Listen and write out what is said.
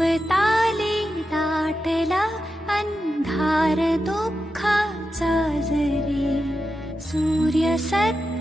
ले नाटला अन्धारदुःखा सा जरे सूर्यसत्